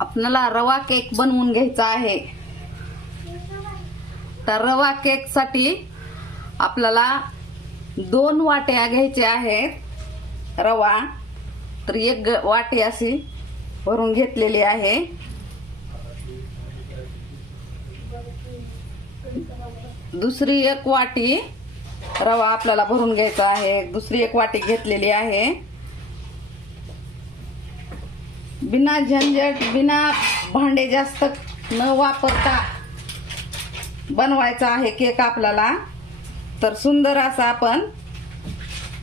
आपल्याला रवा केक बनवून घ्यायचा आहे. तर रवा केकसाठी आपल्याला दोन वाट्या घ्यायच्या आहेत. रवा तर एक ग- वाटी अशी भरून घेतलेली आहे. दुसरी एक वाटी रवा आपल्याला भरून घ्यायचा आहे. दुसरी एक वाटी घेतलेली आहे. बिना झंझट बिना भांडे जास्त न वापरता बनवायचा आहे केक आपल्याला. तर सुंदर असा आपण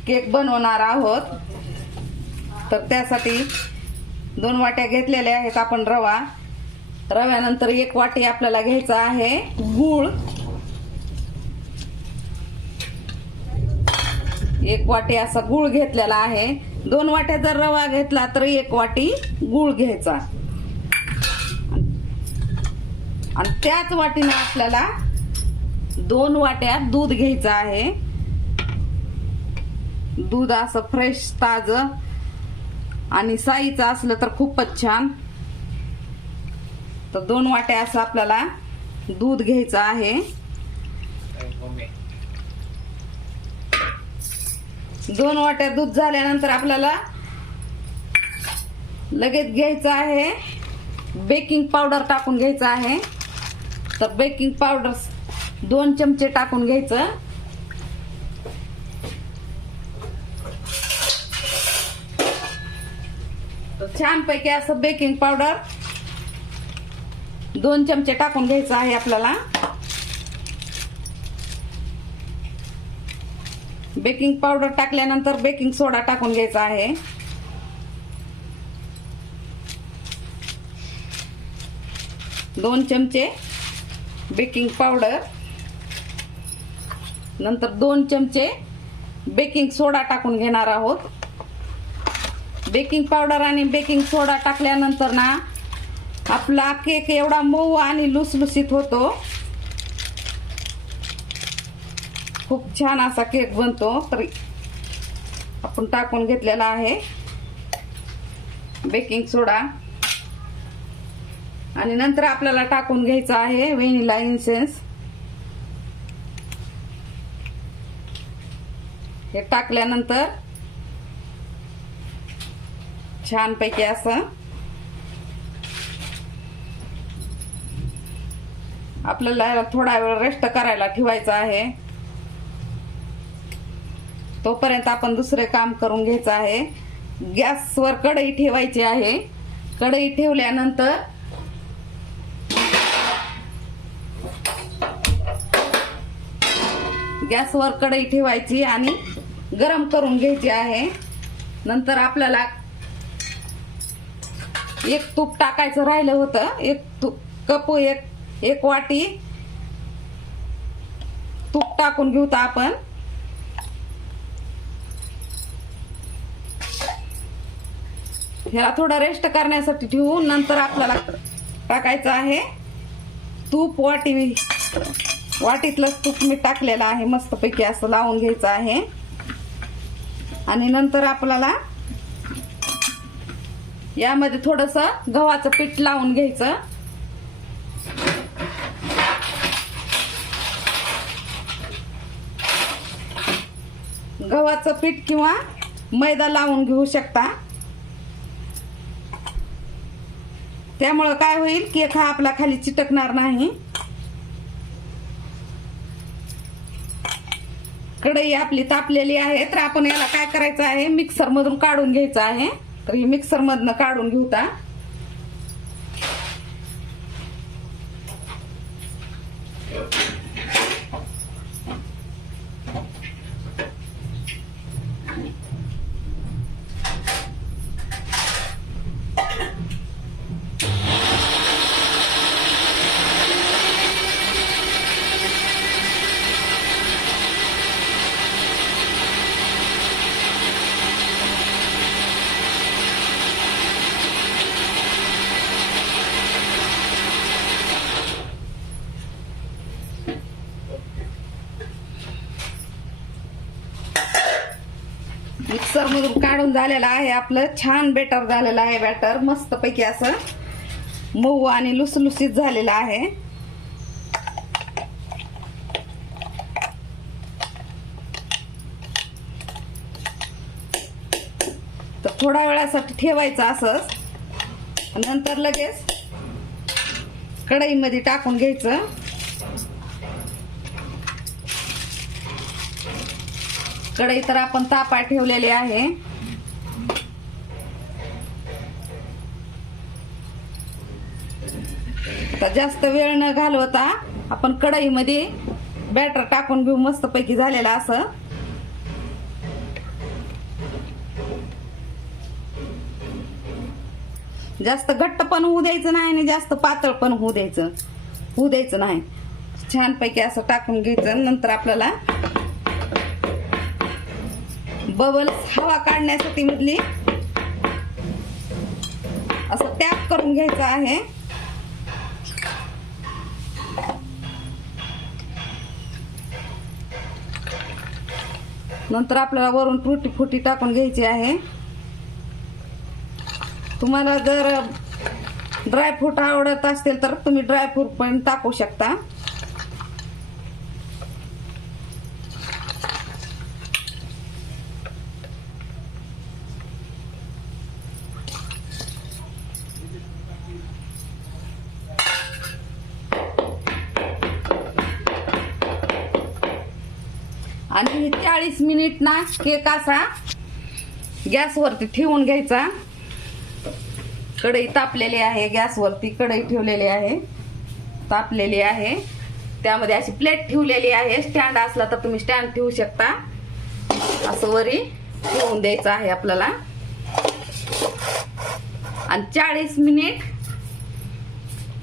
केक बनवणार आहोत. तर त्यासाठी दोन वाट्या घेतलेल्या आहेत आपण रवा. रव्यानंतर एक वाटी आपल्याला घ्यायचा आहे गूळ. एक वाटी असा गूळ घेतलेला आहे. दोन वाट्या जर रवा घेतला तर एक वाटी गूळ घ्यायचा. आणि त्याच वाटीनं आपल्याला दोन वाट्या दूध घ्यायचं आहे. दूध असं फ्रेश ताज आणि साईचं असलं तर खूपच छान. तर दोन वाट्या असं आपल्याला दूध घ्यायचं आहे. दोन वाट्या दूध झाल्यानंतर आपल्याला लगेच घ्यायचं आहे. बेकिंग पावडर टाकून घ्यायचं आहे. तर बेकिंग पावडर दोन चमचे टाकून घ्यायचं. छानपैकी असं बेकिंग पावडर दोन चमचे टाकून घ्यायचं आहे आपल्याला. बेकिंग पावडर टाकल्यानंतर बेकिंग सोडा टाकून घ्यायचा आहे. दोन चमचे बेकिंग पावडर. नंतर दोन चमचे बेकिंग सोडा टाकून घेणार आहोत. बेकिंग पावडर आणि बेकिंग सोडा टाकल्यानंतर ना आपला केक एवढा मऊ आणि लुसलुसीत होतो. खूप छान असा केक बनतो. तरी आपण टाकून घेतलेला आहे. Baking soda. आणि नंतर आपल्याला टाकून घ्यायचं आहे व्हेनिला इन्सेन्स. हे टाकल्यानंतर छानपैकी असं आपल्याला थोडा वेळ रेस्ट करायला ठेवायचा आहे. तोपर्यंत आपण दुसरे काम करून घ्यायचं आहे. गॅसवर कढई ठेवायची आहे. कढई ठेवल्यानंतर गॅसवर कढई ठेवायची आणि गरम करून घ्यायची आहे. नंतर आपल्याला एक तूप टाकायचं राहिलं होतं. एक तूप कप एक एक वाटी तूप टाकून घेऊ तर आपण. ह्याला थोडं रेस्ट करण्यासाठी ठेवून नंतर आपल्याला टाकायचं आहे. तूप वाटी वाटीतलंच तूप मी टाकलेलं आहे. मस्तपैकी असं लावून घ्यायचं आहे. आणि नंतर आपल्याला यामध्ये थोडस गव्हाचं पीठ लावून घ्यायचं. गव्हाचं पीठ किंवा मैदा लावून घेऊ शकता. त्यामुळं काय होईल केक हा आपला खाली चिटकणार नाही. कढई आपली तापलेली आहे तर आपण याला काय करायचं आहे? मिक्सर मधून काढून घ्यायचं आहे. तर ही मिक्सरमधनं काढून घेऊता मिक्सर मधून काढून झालेलं आहे आपलं. छान बेटर झालेलं आहे बॅटर मस्त पैकी असं मऊ आणि लुसलुसीत झालेलं आहे. तर थोड्या वेळासाठी ठेवायचं असंच. नंतर लगेच कढईमध्ये टाकून घ्यायचं. कढई तर आपण तापा ठेवलेली आहे. जास्त वेळ न घालवता आपण कढईमध्ये बॅटर टाकून घेऊ मस्तपैकी झालेला असं. जास्त घट्ट पण होऊ द्यायचं नाही आणि जास्त पातळ पण होऊ द्यायचं. होऊ द्यायचं नाही. छानपैकी असं टाकून घ्यायचं. नंतर आपल्याला बबल्स हवा काढण्यासाठी मधली असं टॅप करून घ्यायचं आहे. नंतर आपल्याला वरून तुटी फुटी टाकून घ्यायची आहे. तुम्हाला जर ड्रायफ्रूट आवडत असतील तर तुम्ही ड्रायफ्रूट पण टाकू शकता. आणि चाळीस मिनिट ना केक असा गॅसवरती ठेवून घ्यायचा. कढई तापलेली आहे. गॅसवरती कढई ठेवलेली आहे. तापलेली आहे. त्यामध्ये अशी प्लेट ठेवलेली आहे. स्टँड असला तर तुम्ही स्टँड ठेवू शकता. असं वरी ठेवून द्यायचं आहे आपल्याला. आणि चाळीस मिनिट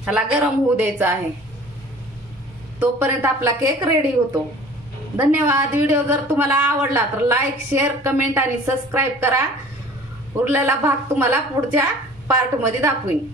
ह्याला गरम होऊ द्यायचं आहे. तोपर्यंत आपला केक रेडी होतो. धन्यवाद. व्हिडिओ जर तुम्हाला आवडला तर लाईक शेअर कमेंट आणि सबस्क्राईब करा. उरलेला भाग तुम्हाला पुढच्या पार्टमध्ये दाखवीन.